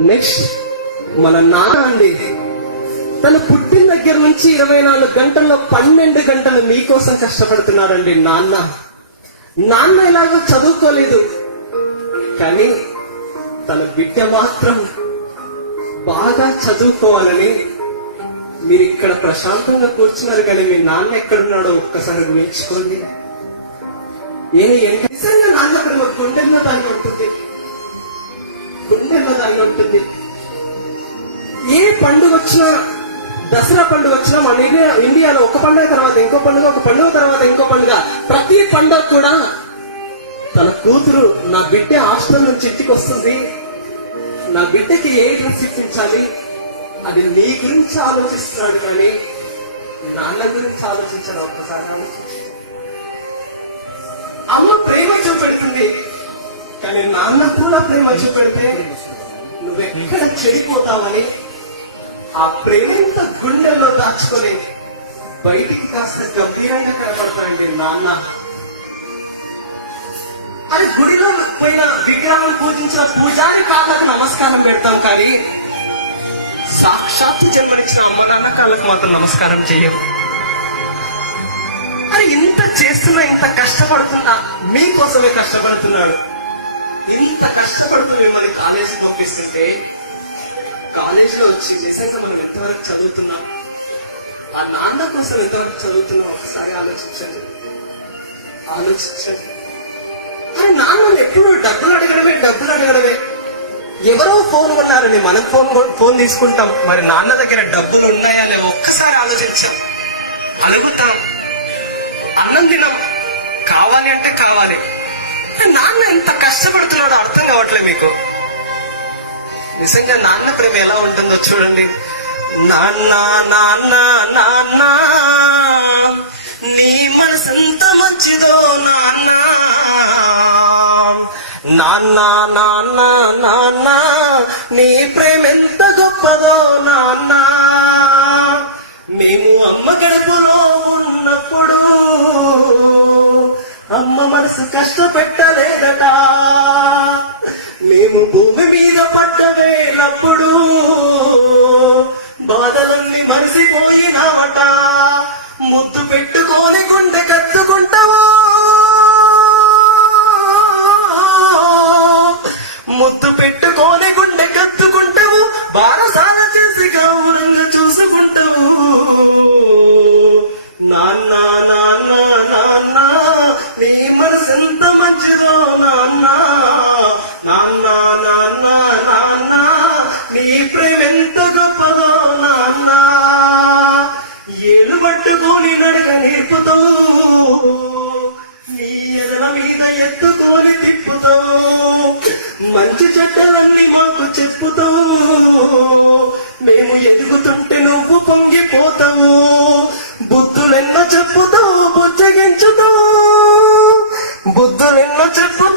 Next మన నాన్న అండి. తను పుట్టిన దగ్గర నుంచి ఇరవై నాలుగు గంటల్లో పన్నెండు గంటలు మీకోసం కష్టపడుతున్నాడండి నాన్న. నాన్న ఎలాగో చదువుకోలేదు. కానీ తన బిడ్డ మాత్రం బాగా చదువుకోవాలని మీరు ఇక్కడ ప్రశాంతంగా కూర్చున్నారు కానీ మీ నాన్న ఎక్కడున్నాడో ఒక్కసారి నేర్చుకోండి నేను ఎంత నిజంగా నాన్న ప్రేమ గుండెల్లో తను ఉంటుంది గుండెల్లో దాన్ని ఉంటుంది ఏ పండుగ వచ్చినా దసరా పండుగ వచ్చినా మన ఇండియాలో ఒక పండుగ తర్వాత ఇంకో పండుగ ఒక పండుగ తర్వాత ఇంకో పండుగ ప్రతి పండుగ కూడా తన కూతురు నా బిడ్డ హాస్టల్ నుంచి ఇంటికి వస్తుంది. నా బిడ్డకి ఏ డ్రెస్ ఇప్పించాలి? అది నీ గురించి ఆలోచిస్తున్నాడు కానీ నాన్న గురించి ఆలోచించాను ఒక్కసారి అమ్మ ప్రేమ చూపెడుతుంది. కానీ నాన్న కూడా ప్రేమ చూపెడితే నువ్వెక్కడ చెడిపోతావని ఆ ప్రేమ ఇంత గుండెల్లో దాచుకొని బయటికి కాస్త గంభీరంగా కనబడతాడండి నాన్న. అది గుడిలో పోయిన విగ్రహం పూజించిన పూజారి కాళ్ళకు నమస్కారం పెడతాం కానీ సాక్షాత్తు జన్మనిచ్చిన అమ్మ నాన్న కాళ్ళకు మాత్రం నమస్కారం చేయవు అరే ఇంత చేస్తున్నా ఇంత కష్టపడుతున్నా మీకోసమే కష్టపడుతున్నాడు. ఇంత కష్టపడుతూ మిమ్మల్ని కాలేజీకి పంపిస్తుంటే కాలేజీలో వచ్చి నిజంగా మనం ఎంతవరకు చదువుతున్నాం? ఆ నాన్న కోసం ఎంతవరకు చదువుతున్నాం? ఒకసారి ఆలోచించండి. ఆలోచించండి. కానీ నాన్న ఎప్పుడు డబ్బులు అడగడమే డబ్బులు అడగడమే. ఎవరో ఫోన్ కొన్నారని మనం ఫోన్ కొ- ఫోన్ తీసుకుంటాం. మరి నాన్న దగ్గర డబ్బులు ఉన్నాయని ఒక్కసారి ఆలోచించాం. అడుగుతాం. అన్నం తినం కావాలి అంటే కావాలి. నాన్న ఎంత కష్టపడుతున్నాడో అర్థం కావట్లేదు మీకు. నిజంగా నాన్న ప్రేమ ఎలా ఉంటుందో చూడండి. నాన్న నాన్న నాన్న నీ మనసు ఎంత మంచిదో నాన్న. నాన్న నాన్న నాన్న నీ ప్రేమ ఎంత గొప్పదో నాన్న. మేము అమ్మ గడపలో ఉన్నప్పుడు అమ్మ మనసు కష్టపెట్టలేదట. మేము భూమి మీద పడ్డ వేలప్పుడు బాధలన్నీ మరిసిపోయినామట ముద్దు పెట్టుకొని గుండె నీ నడక నేర్పుతావు నీ ఎదల మీద ఎత్తుకొని తిప్పుతావు మంచి చెడ్డలన్నీ మాకు చెప్పుతావు మేము ఎదుగుతుంటే నువ్వు పొంగిపోతావు బుద్ధులెన్నో చెప్పుతావు బుజ్జగించుతావు బుద్ధులెన్నో చెప్పుతావు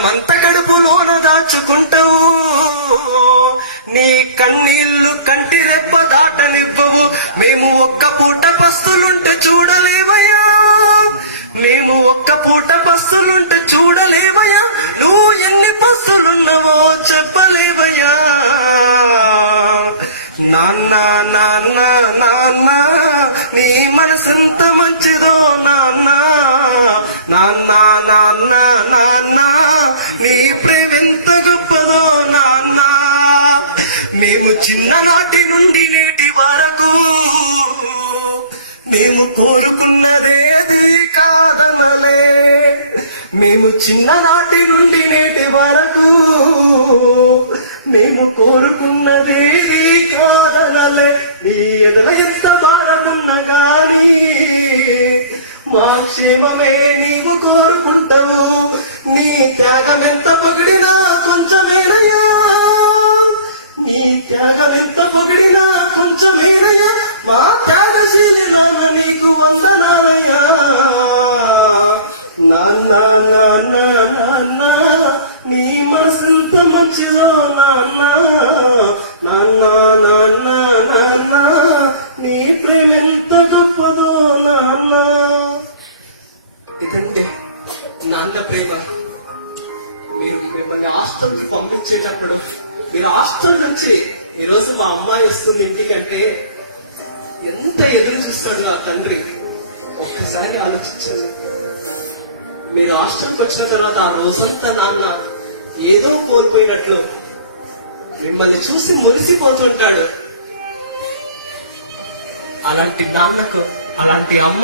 కష్టమంత కడుపులోన దాచుకుంటావు. నీ కన్నీళ్ళు కంటి రెప్ప దాటనివ్వవు. మేము ఒక్క పూట పస్తులుంటే చూడలే. మేము చిన్ననాటి నుండి నేటి వరకు మేము కోరుకున్నదే కాదనలే. నీ ఎదల ఎంత భారమున్న కానీ మా క్షేమమే నీవు కోరుకుంటావు. నీ త్యాగం ఎంత పొగిడినా కొంచెమేనయ్యా. నీ త్యాగం ఎంత పొగిడినా కొంచెం నాన్న నాన్న నాన్న నాన్న నీ ప్రేమ ఎంత గొప్పదో నాన్న. ఇదండి నాన్న ప్రేమ. మీరు మిమ్మల్ని హాస్టల్కి పంపించేటప్పుడు మీరు హాస్టల్ నుంచి ఈరోజు మా అమ్మాయి వస్తుంది ఇంటికంటే ఎంత ఎదురు చూస్తాడు నా తండ్రి? ఒక్కసారి ఆలోచించండి. మీరు హాస్టల్కి వచ్చిన తర్వాత ఆ రోజంతా నాన్న ఏదో కోల్పోయినట్లు మిమ్మల్ని చూసి మురిసిపోతుంటాడు అలాంటి నాన్నకు అలాంటి అమ్మ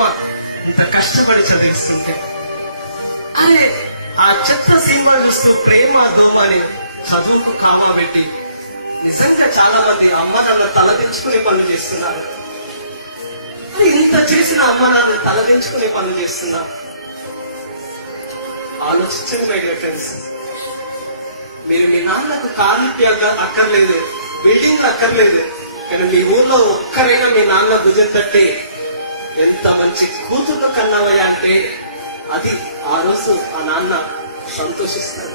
ఇంత కష్టపడి చదివిస్తుంది అరే ఆ చెత్త సినిమా చూస్తూ ప్రేమ దోమ అని చదువుకు కామా పెట్టి నిజంగా చాలా మంది అమ్మ నాన్న తలదించుకునే పనులు చేస్తున్నారు. ఇంత చేసిన అమ్మ నాన్న తలదించుకునే పనులు చేస్తున్నారు. ఆలోచించండి మై డియర్ ఫ్రెండ్స్ మీరు మీ నాన్నకు కాలిపి అక్కర్లేదు బిల్డింగ్ అక్కర్లేదు. కానీ మీ ఊర్లో ఒక్కరైనా మీ నాన్న భుజం తట్టి ఎంత మంచి కూతురు కన్నావయ్యా అంటే అది ఆ రోజు ఆ నాన్న సంతోషిస్తాడు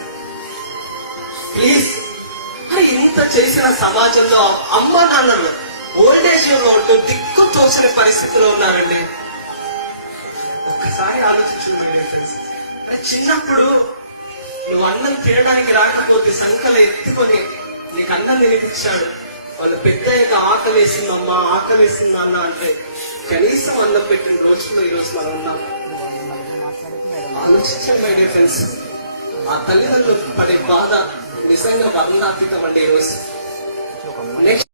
ప్లీజ్ మరి ఇంత చేసిన సమాజంలో అమ్మ నాన్నలు ఓల్డ్ ఏజ్లో ఉంటూ దిక్కు తోచిన పరిస్థితిలో ఉన్నారండి? ఒక్కసారి ఆలోచించండి ఫ్రెండ్స్ చిన్నప్పుడు నువ్వు అన్నం తినడానికి రాకపోతే సంకలు ఎత్తుకొని నీకు అన్నం తినిపించాడు. వాళ్ళు పెద్దయ్యాక ఆకలేసిందమ్మా ఆకలేసింది అన్న అంటే కనీసం అన్నం పెట్టిన రోజుల్లో ఈ రోజు మనం ఉన్నాం. ఆలోచించండి మై డియర్ ఫ్రెండ్స్. ఆ తల్లిదండ్రులు పడే బాధ నిజంగా వర్ణాతీతం అండి ఈ రోజు నెక్స్ట్